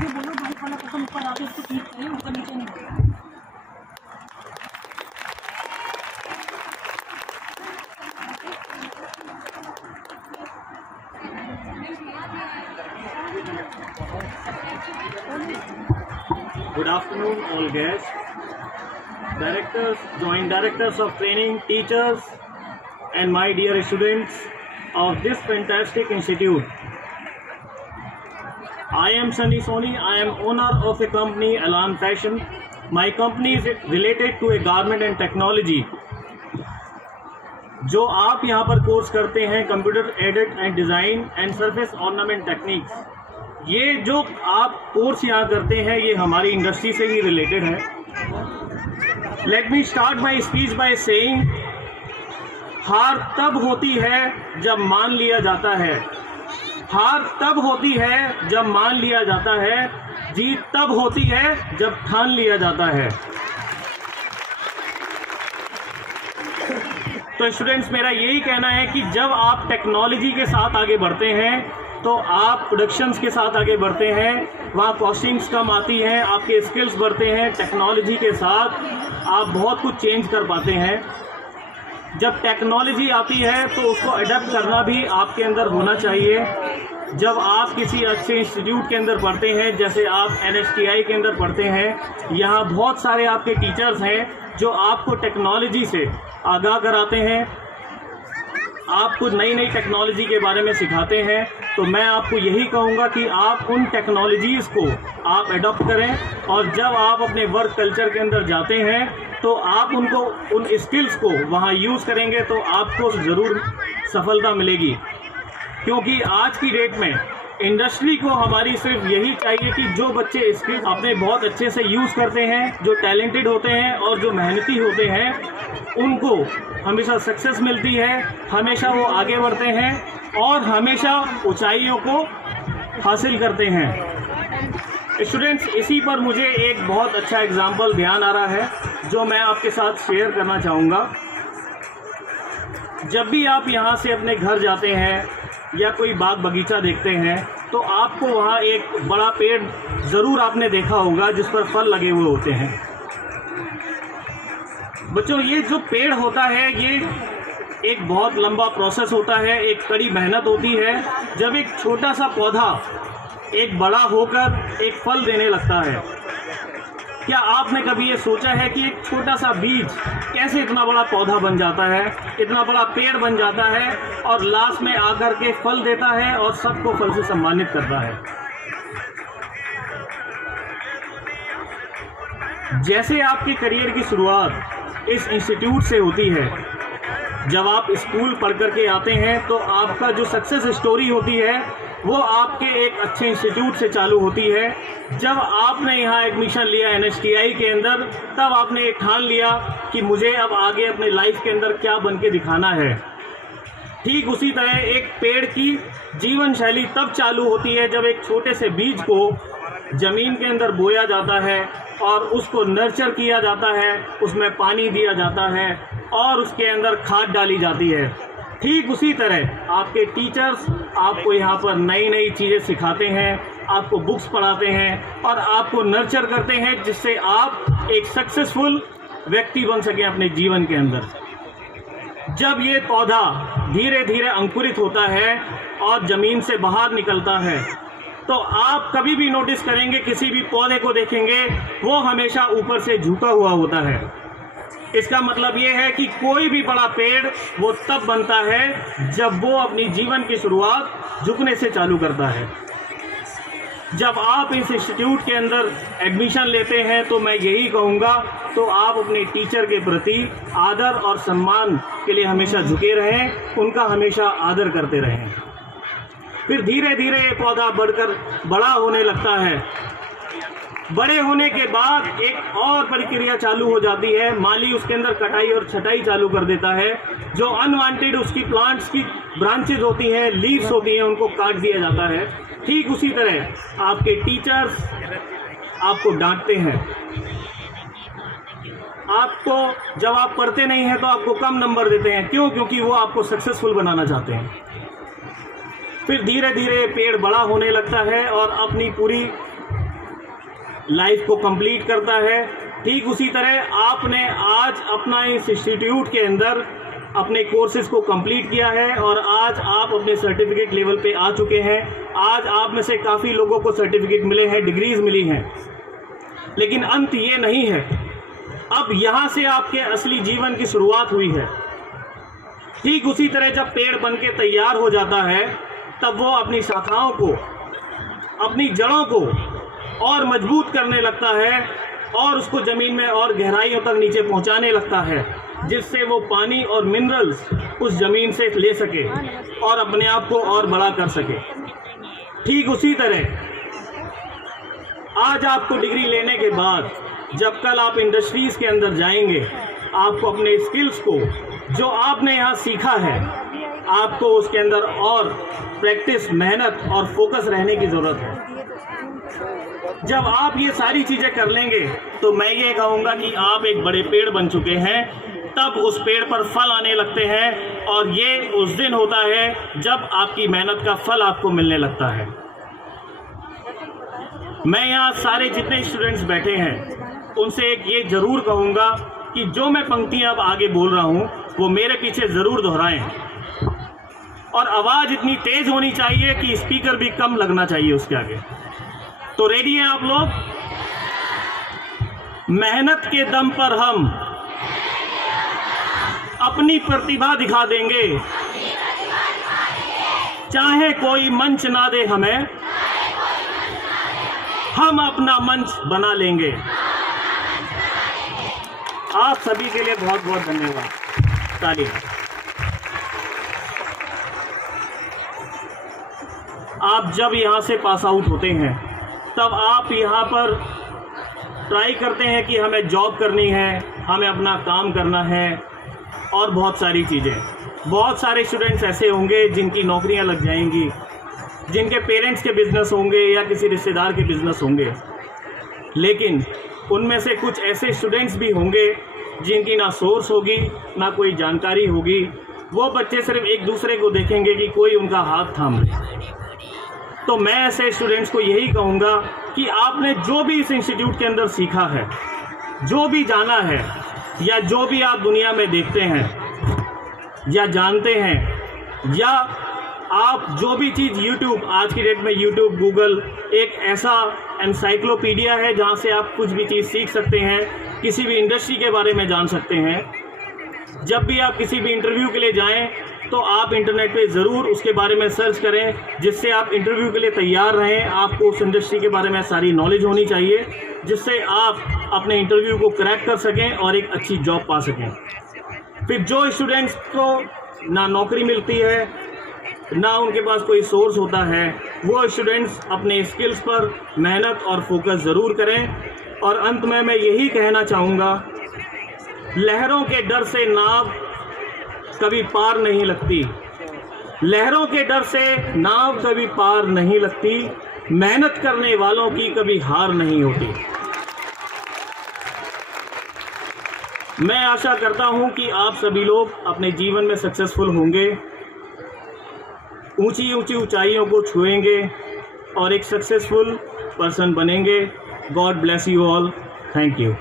आगे बोलो, बाइक वाला पर्सन ऊपर आके इसको ठीक करे, ऊपर नीचे नहीं हो। Good afternoon, all guests, directors, joint directors of training, teachers, and my dear students of this fantastic institute. I am Sunny Soni. I am owner of a company, Alan Fashion. My company is related to a garment and technology. जो आप यहाँ पर course करते हैं computer edit and design and surface ornament techniques, ये जो आप course यहाँ करते हैं ये हमारी इंडस्ट्री से ही रिलेटेड है। Let me start my speech by saying, हार तब होती है जब मान लिया जाता है, हार तब होती है जब मान लिया जाता है, जीत तब होती है जब ठान लिया जाता है। तो स्टूडेंट्स, मेरा यही कहना है कि जब आप टेक्नोलॉजी के साथ आगे बढ़ते हैं तो आप प्रोडक्शंस के साथ आगे बढ़ते हैं, वहाँ कॉस्टिंग्स कम आती हैं, आपके स्किल्स बढ़ते हैं, टेक्नोलॉजी के साथ आप बहुत कुछ चेंज कर पाते हैं। जब टेक्नोलॉजी आती है तो उसको अडेप्ट करना भी आपके अंदर होना चाहिए। जब आप किसी अच्छे इंस्टीट्यूट के अंदर पढ़ते हैं, जैसे आप NSTI के अंदर पढ़ते हैं, यहाँ बहुत सारे आपके टीचर्स हैं जो आपको टेक्नोलॉजी से आगाह कराते हैं, आपको नई नई टेक्नोलॉजी के बारे में सिखाते हैं। तो मैं आपको यही कहूँगा कि आप उन टेक्नोलॉजीज़ को आप एडॉप्ट करें, और जब आप अपने वर्क कल्चर के अंदर जाते हैं तो आप उनको, उन स्किल्स को वहाँ यूज़ करेंगे तो आपको ज़रूर सफलता मिलेगी। क्योंकि आज की डेट में इंडस्ट्री को हमारी सिर्फ यही चाहिए कि जो बच्चे स्किल्स अपने बहुत अच्छे से यूज़ करते हैं, जो टैलेंटेड होते हैं और जो मेहनती होते हैं, उनको हमेशा सक्सेस मिलती है, हमेशा वो आगे बढ़ते हैं और हमेशा ऊंचाइयों को हासिल करते हैं। स्टूडेंट्स, इसी पर मुझे एक बहुत अच्छा एग्जाम्पल ध्यान आ रहा है जो मैं आपके साथ शेयर करना चाहूँगा। जब भी आप यहाँ से अपने घर जाते हैं या कोई बाग बगीचा देखते हैं तो आपको वहाँ एक बड़ा पेड़ ज़रूर आपने देखा होगा जिस पर फल लगे हुए होते हैं। बच्चों, ये जो पेड़ होता है ये एक बहुत लंबा प्रोसेस होता है, एक कड़ी मेहनत होती है। जब एक छोटा सा पौधा एक बड़ा होकर एक फल देने लगता है, क्या आपने कभी ये सोचा है कि एक छोटा सा बीज कैसे इतना बड़ा पौधा बन जाता है, इतना बड़ा पेड़ बन जाता है और लास्ट में आकर के फल देता है और सबको फल से सम्मानित करता है। जैसे आपके करियर की शुरुआत इस इंस्टीट्यूट से होती है, जब आप स्कूल पढ़ करके आते हैं तो आपका जो सक्सेस स्टोरी होती है वो आपके एक अच्छे इंस्टीट्यूट से चालू होती है। जब आपने यहाँ एडमिशन लिया NSTI के अंदर, तब आपने ये ठान लिया कि मुझे अब आगे अपने लाइफ के अंदर क्या बन के दिखाना है। ठीक उसी तरह एक पेड़ की जीवन शैली तब चालू होती है जब एक छोटे से बीज को ज़मीन के अंदर बोया जाता है और उसको नर्चर किया जाता है, उसमें पानी दिया जाता है और उसके अंदर खाद डाली जाती है। ठीक उसी तरह आपके टीचर्स आपको यहाँ पर नई नई चीज़ें सिखाते हैं, आपको बुक्स पढ़ाते हैं और आपको नर्चर करते हैं जिससे आप एक सक्सेसफुल व्यक्ति बन सकें अपने जीवन के अंदर। जब ये पौधा धीरे धीरे अंकुरित होता है और ज़मीन से बाहर निकलता है तो आप कभी भी नोटिस करेंगे, किसी भी पौधे को देखेंगे वो हमेशा ऊपर से झुका हुआ होता है। इसका मतलब ये है कि कोई भी बड़ा पेड़ वो तब बनता है जब वो अपनी जीवन की शुरुआत झुकने से चालू करता है। जब आप इस इंस्टीट्यूट के अंदर एडमिशन लेते हैं तो मैं यही कहूँगा, तो आप अपने टीचर के प्रति आदर और सम्मान के लिए हमेशा झुके रहें, उनका हमेशा आदर करते रहें। फिर धीरे धीरे ये पौधा बढ़कर बड़ा होने लगता है। बड़े होने के बाद एक और प्रक्रिया चालू हो जाती है, माली उसके अंदर कटाई और छटाई चालू कर देता है। जो अनवांटेड उसकी प्लांट्स की ब्रांचेज होती हैं, लीव्स होती हैं, उनको काट दिया जाता है। ठीक उसी तरह आपके टीचर्स आपको डांटते हैं, आपको जब आप पढ़ते नहीं हैं तो आपको कम नंबर देते हैं। क्यों? क्योंकि वो आपको सक्सेसफुल बनाना चाहते हैं। फिर धीरे धीरे पेड़ बड़ा होने लगता है और अपनी पूरी लाइफ को कंप्लीट करता है, ठीक उसी तरह आपने आज अपना इस इंस्टीट्यूट के अंदर अपने कोर्सेज को कंप्लीट किया है और आज आप अपने सर्टिफिकेट लेवल पे आ चुके हैं। आज आप में से काफ़ी लोगों को सर्टिफिकेट मिले हैं, डिग्रीज मिली हैं, लेकिन अंत ये नहीं है। अब यहाँ से आपके असली जीवन की शुरुआत हुई है। ठीक उसी तरह जब पेड़ बन के तैयार हो जाता है तब वो अपनी शाखाओं को, अपनी जड़ों को और मजबूत करने लगता है और उसको ज़मीन में और गहराइयों तक नीचे पहुंचाने लगता है, जिससे वो पानी और मिनरल्स उस ज़मीन से ले सके और अपने आप को और बड़ा कर सके। ठीक उसी तरह आज आपको डिग्री लेने के बाद जब कल आप इंडस्ट्रीज़ के अंदर जाएंगे, आपको अपने स्किल्स को जो आपने यहाँ सीखा है, आपको उसके अंदर और प्रैक्टिस, मेहनत और फोकस रहने की ज़रूरत है। जब आप ये सारी चीज़ें कर लेंगे तो मैं ये कहूँगा कि आप एक बड़े पेड़ बन चुके हैं। तब उस पेड़ पर फल आने लगते हैं और ये उस दिन होता है जब आपकी मेहनत का फल आपको मिलने लगता है। मैं यहाँ सारे जितने स्टूडेंट्स बैठे हैं उनसे एक ये ज़रूर कहूँगा कि जो मैं पंक्तियाँ अब आगे बोल रहा हूँ वो मेरे पीछे ज़रूर दोहराएं और आवाज़ इतनी तेज़ होनी चाहिए कि स्पीकर भी कम लगना चाहिए उसके आगे। तो रेडी हैं आप लोग? मेहनत के दम पर हम अपनी प्रतिभा दिखा देंगे, चाहे कोई मंच ना दे हमें, हम अपना मंच बना लेंगे। आप सभी के लिए बहुत बहुत धन्यवाद। तालियां। आप जब यहाँ से पास आउट होते हैं तब आप यहाँ पर ट्राई करते हैं कि हमें जॉब करनी है, हमें अपना काम करना है और बहुत सारी चीज़ें। बहुत सारे स्टूडेंट्स ऐसे होंगे जिनकी नौकरियाँ लग जाएंगी, जिनके पेरेंट्स के बिज़नेस होंगे या किसी रिश्तेदार के बिज़नेस होंगे, लेकिन उनमें से कुछ ऐसे स्टूडेंट्स भी होंगे जिनकी ना सोर्स होगी ना कोई जानकारी होगी। वो बच्चे सिर्फ एक दूसरे को देखेंगे कि कोई उनका हाथ थाम ले। तो मैं ऐसे स्टूडेंट्स को यही कहूँगा कि आपने जो भी इस इंस्टीट्यूट के अंदर सीखा है, जो भी जाना है या जो भी आप दुनिया में देखते हैं या जानते हैं, या आप जो भी चीज़ यूट्यूब, आज की डेट में यूट्यूब, गूगल एक ऐसा एनसाइक्लोपीडिया है जहाँ से आप कुछ भी चीज़ सीख सकते हैं, किसी भी इंडस्ट्री के बारे में जान सकते हैं। जब भी आप किसी भी इंटरव्यू के लिए जाएं तो आप इंटरनेट पे ज़रूर उसके बारे में सर्च करें, जिससे आप इंटरव्यू के लिए तैयार रहें। आपको उस इंडस्ट्री के बारे में सारी नॉलेज होनी चाहिए, जिससे आप अपने इंटरव्यू को क्रैक कर सकें और एक अच्छी जॉब पा सकें। फिर जो स्टूडेंट्स को ना नौकरी मिलती है, ना उनके पास कोई सोर्स होता है, वो स्टूडेंट्स अपने स्किल्स पर मेहनत और फोकस ज़रूर करें। और अंत में मैं यही कहना चाहूँगा, लहरों के डर से नाव कभी पार नहीं लगती, लहरों के डर से नाव कभी पार नहीं लगती, मेहनत करने वालों की कभी हार नहीं होती। मैं आशा करता हूं कि आप सभी लोग अपने जीवन में सक्सेसफुल होंगे, ऊंची ऊंची ऊंचाइयों को छुएंगे और एक सक्सेसफुल पर्सन बनेंगे। God bless you all. Thank you.